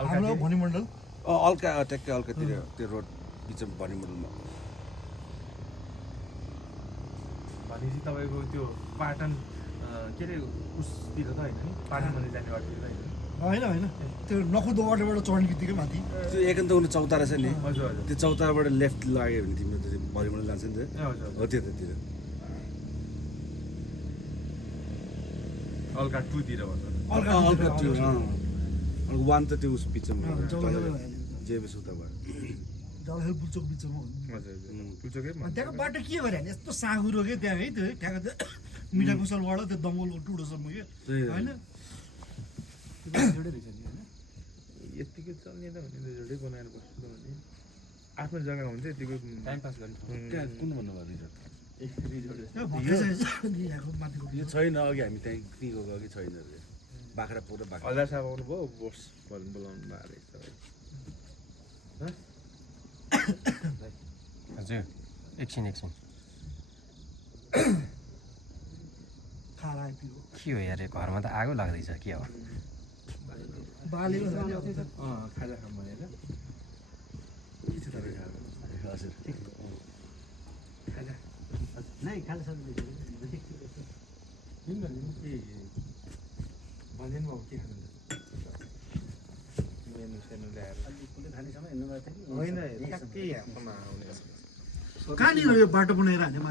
हाम्रो भनिमण्डल अल्का ट्याक्कै अल्कातिर त्यो रोड बिचमा भनिमण्डलमा भनेपछि तपाईँको त्यो पाटन के अरे उसतिर त होइन नि पाटन मन्दिर जाने बाटोतिर होइन होइन त्यो नखुदो अटोबाट चढ्ने बित्तिकै माथि त्यो एकन्तमा चौतारा छ नि हजुर हजुर त्यो चौताराबाट लेफ्ट लाग्यो भने तिम्रो त्यो भलिमण्डल जान्छ नि त हजुर हो त्यतातिर अल्का 2 तिर भन्नु अल्का त्यो अनि वान त त्यो उस बिचमा जग्गा जेबस उताबाट जलहेल पुल्चोक बिचमा हो हजुर पुल्चोकै अनि त्यहाँको बाटो के गरे भने यस्तो साँगुरो के त्यहाँ है त्यो ठ्याक्क मिठा कुसलबाट त्यो दङ्गलको टुडोसम्म के होइन जोडै रहेछ नि होइन यतिकै चल्ने त भने जोडै बनाएर बस्नु त भने आफ्नो जग्गा हुन्छ यतिको टाइम पास गर्ने त्यहाँ कुन भन्नुभयो यहाँको माथिको यो छैन अघि हामी त्यहीँ गएको अघि छैन अरे बाख्रा पुरा बाख्रा हजार साहब आउनुभयो बोस बोलाउनु भएको रहेछ हजुर एकछिन खाना आइपुग्यो के हो यार घरमा त आगो लाग्दैछ के हो बालेको छ नि खाजा खाम भनेर के छ तपाईँ हजुर खाजा नै खाली सब्जी किन भन्नु के भन्दैन बाबु के खानु मेनु सेनु ल्याएर खानेसम्म हिँड्नु भएको थियो कि होइन ठ्याक्कै आफूमा आउने कहाँनिर यो बाटो बनाएर हाने माथि